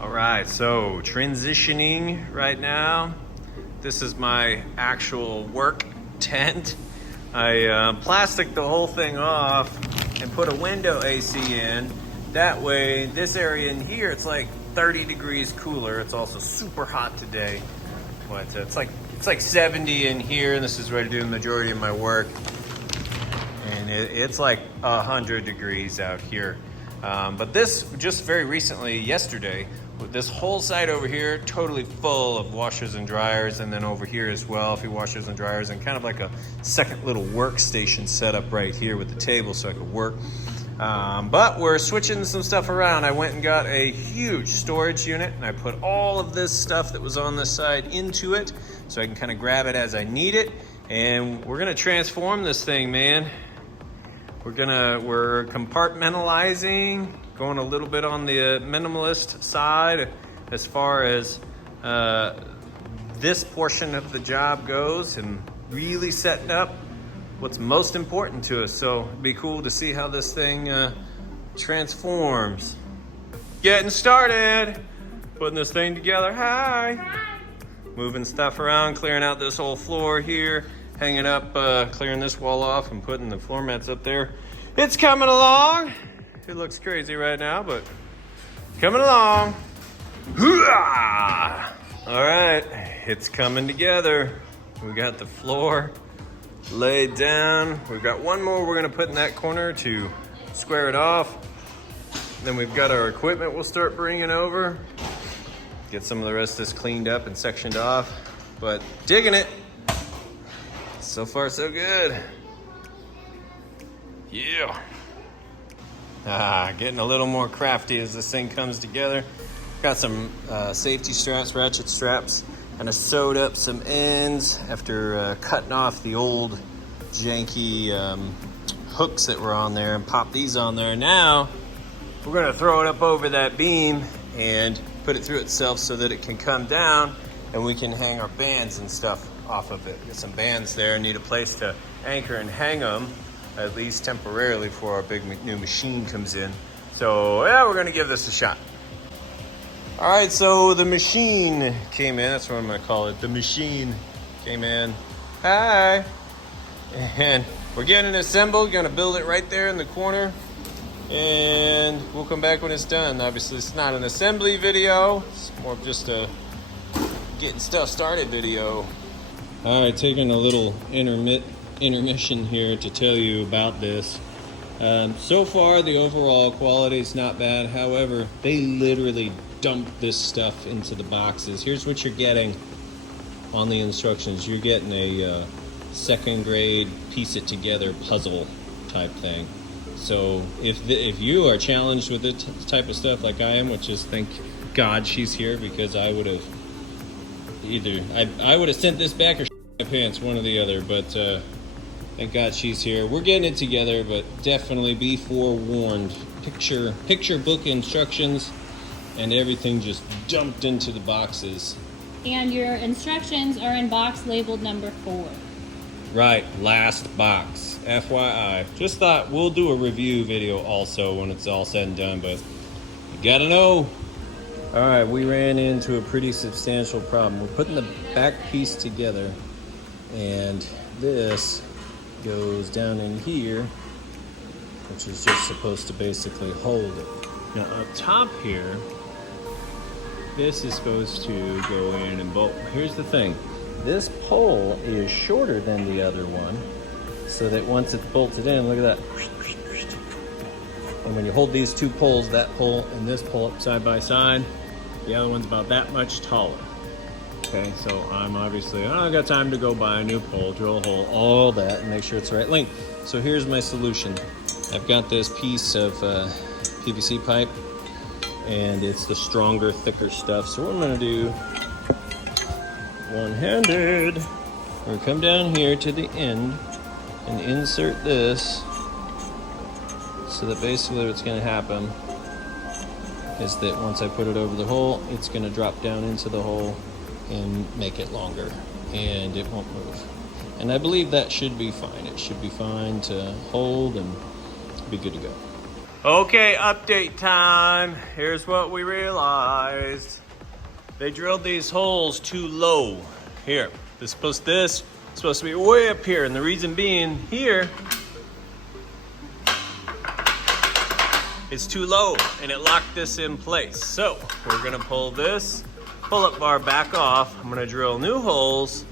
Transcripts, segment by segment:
All right, so transitioning right now. This is my actual work tent. I plastic the whole thing off and put a window AC in. That way, this area in here, it's like 30 degrees cooler. It's also super hot today. But it's like 70 in here, and this is where I do the majority of my work. And it's like 100 degrees out here. But this, just very recently, yesterday, this whole side over here, totally full of washers and dryers, and then over here as well, a few washers and dryers, and kind of like a second little workstation set up right here with the table so I could work. But we're switching some stuff around. I went and got a huge storage unit, and I put all of this stuff that was on this side into it so I can kind of grab it as I need it. And we're gonna transform this thing, man. We're compartmentalizing, going a little bit on the minimalist side as far as this portion of the job goes, and really setting up what's most important to us. So it'd be cool to see how this thing transforms. Getting started, putting this thing together. Hi. Moving stuff around, clearing out this whole floor here, hanging up, clearing this wall off and putting the floor mats up there. It's coming along. It looks crazy right now, but coming along. Hoo-ah! All right, it's coming together. We got the floor laid down. We've got one more we're gonna put in that corner to square it off. Then we've got our equipment we'll start bringing over. Get some of the rest of this cleaned up and sectioned off, but digging it. So far, so good. Yeah. Getting a little more crafty as this thing comes together. Got some safety straps, ratchet straps, and I sewed up some ends after cutting off the old janky hooks that were on there and popped these on there. Now, we're gonna throw it up over that beam and put it through itself so that it can come down and we can hang our bands and stuff off of it. Get some bands there, need a place to anchor and hang them, at least temporarily, before our big new machine comes in. So yeah, we're gonna give this a shot. All right, so the machine came in. That's what I'm gonna call it. The machine came in. Hi. And we're getting it assembled. Gonna build it right there in the corner. And we'll come back when it's done. Obviously, it's not an assembly video. It's more of just a getting stuff started video. All right, taking a little intermission here to tell you about this. So far, the overall quality is not bad. However, they literally dumped this stuff into the boxes. Here's what you're getting on the instructions. You're getting a second grade piece it together puzzle type thing. So if you are challenged with this type of stuff like I am, which is thank God she's here, because I would have I would have sent this back or my pants, one or the other, but thank God she's here. We're getting it together, but definitely be forewarned. Picture book instructions and everything just dumped into the boxes. And your instructions are in box labeled number 4. Right, last box. FYI. Just thought we'll do a review video also when it's all said and done, but you gotta know. All right, we ran into a pretty substantial problem. We're putting the back piece together, and this goes down in here, which is just supposed to basically hold it. Now up top here, this is supposed to go in and bolt. Here's the thing. This pole is shorter than the other one, so that once it's bolted in, look at that. And when you hold these two poles, that pole and this pole up side by side, the other one's about that much taller. Okay, so I'm obviously, I got time to go buy a new pole, drill a hole, all that, and make sure it's the right length. So here's my solution. I've got this piece of PVC pipe, and it's the stronger, thicker stuff. So what I'm gonna do, one-handed, we're gonna come down here to the end and insert this, so that basically what's gonna happen is that once I put it over the hole, it's gonna drop down into the hole and make it longer, and it won't move. And I believe that should be fine. It should be fine to hold and be good to go. Okay, update time. Here's what we realized. They drilled these holes too low. Here, this is supposed to be way up here, and the reason being here, it's too low, and it locked this in place. So we're gonna pull up bar back off. I'm gonna drill new holes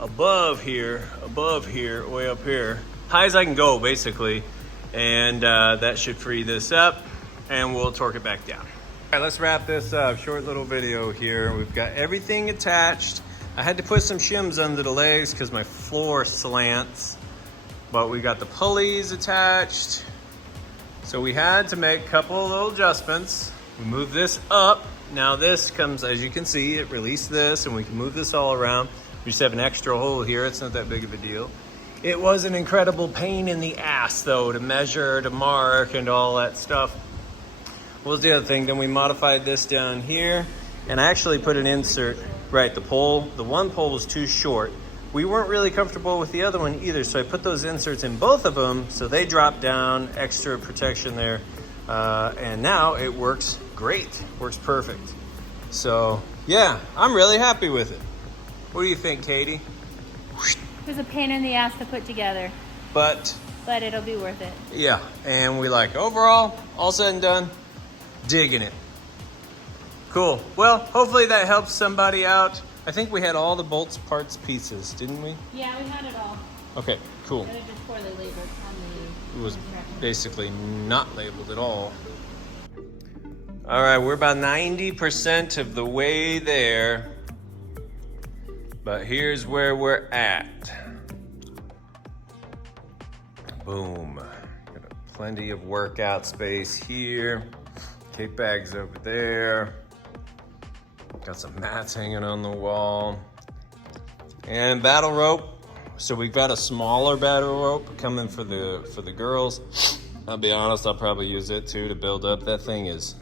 above here, way up here, high as I can go, basically. And that should free this up, and we'll torque it back down. All right, let's wrap this up. Short little video here. We've got everything attached. I had to put some shims under the legs because my floor slants, but we got the pulleys attached. So we had to make a couple of little adjustments. We moved this up. Now this comes, as you can see, it released this, and we can move this all around. We just have an extra hole here. It's not that big of a deal. It was an incredible pain in the ass, though, to measure, to mark, and all that stuff. What was the other thing? Then we modified this down here, and I actually put an insert. Right, the one pole was too short. We weren't really comfortable with the other one either, so I put those inserts in both of them, so they drop down, extra protection there, and now it works great. Works perfect. So, yeah, I'm really happy with it. What do you think, Katie? It was a pain in the ass to put together. But it'll be worth it. Yeah, and we like overall, all said and done, digging it. Cool. Well, hopefully that helps somebody out. I think we had all the bolts, parts, pieces, didn't we? Yeah, we had it all. Okay, cool. It was just poorly labeled on the It was basically not labeled at all. All right, we're about 90% of the way there. But here's where we're at. Boom. Got plenty of workout space here. Cape bags over there. Got some mats hanging on the wall. And battle rope. So we've got a smaller battle rope coming for the girls. I'll be honest, I'll probably use it too to build up. That thing's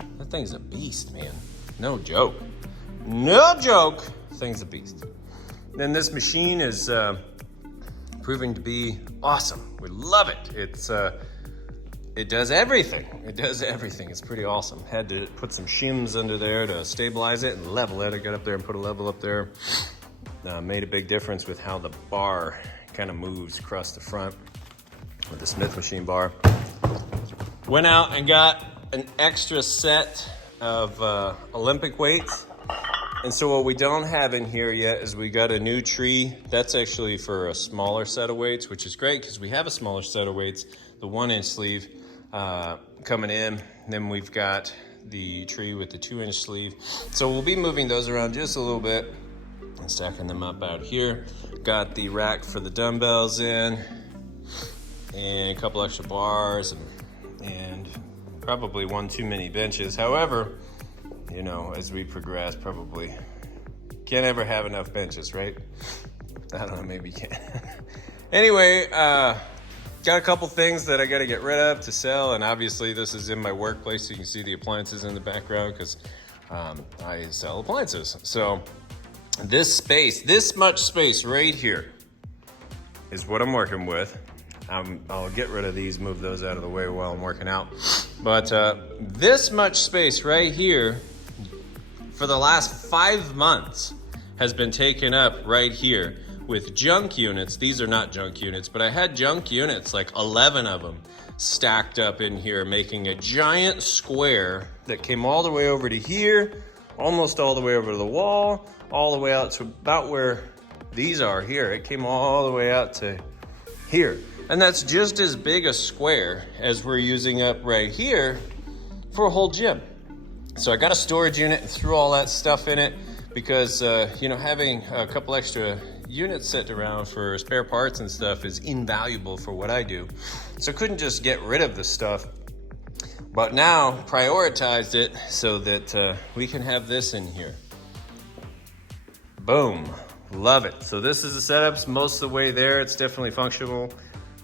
a beast, man. No joke. No joke. Thing's a beast. Then this machine is proving to be awesome. We love it. It does everything. It does everything. It's pretty awesome. Had to put some shims under there to stabilize it and level it. I got up there and put a level up there. Made a big difference with how the bar kind of moves across the front with the Smith machine bar. Went out and got an extra set of Olympic weights. And so what we don't have in here yet is we got a new tree. That's actually for a smaller set of weights, which is great because we have a smaller set of weights, the 1-inch sleeve coming in. And then we've got the tree with the 2-inch sleeve. So we'll be moving those around just a little bit and stacking them up out here. Got the rack for the dumbbells in and a couple extra bars and probably one too many benches. However, you know, as we progress, probably can't ever have enough benches, right? I don't know, maybe you can. Anyway, got a couple things that I got to get rid of to sell, and obviously this is in my workplace, so you can see the appliances in the background because I sell appliances. So this much space right here is what I'm working with. I'll get rid of these, move those out of the way while I'm working out. But this much space right here for the last 5 months has been taken up right here with junk units. These are not junk units, but I had junk units, like 11 of them, stacked up in here, making a giant square that came all the way over to here, almost all the way over to the wall, all the way out to about where these are here. It came all the way out to here. And that's just as big a square as we're using up right here for a whole gym. So I got a storage unit and threw all that stuff in it because, you know, having a couple extra units set around for spare parts and stuff is invaluable for what I do. So I couldn't just get rid of the stuff, but now prioritized it so that we can have this in here. Boom. Love it. So this is the setups most of the way there. It's definitely functional,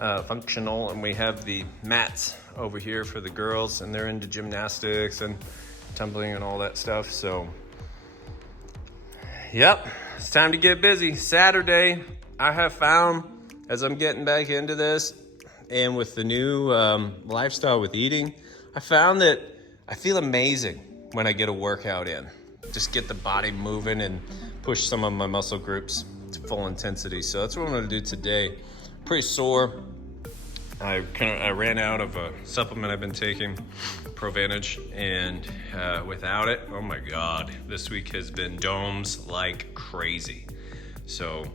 and we have the mats over here for the girls, and they're into gymnastics and tumbling and all that stuff. So yep, it's time to get busy. Saturday, I have found, as I'm getting back into this and with the new lifestyle with eating, I found that I feel amazing when I get a workout in. Just get the body moving and push some of my muscle groups to full intensity. So that's what I'm gonna do today. Pretty sore. I ran out of a supplement I've been taking, Provantage, and without it, oh my God, this week has been domes like crazy. So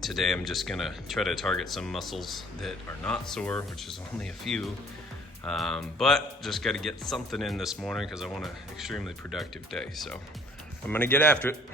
today I'm just gonna try to target some muscles that are not sore, which is only a few, but just gotta get something in this morning because I want an extremely productive day. So I'm gonna get after it.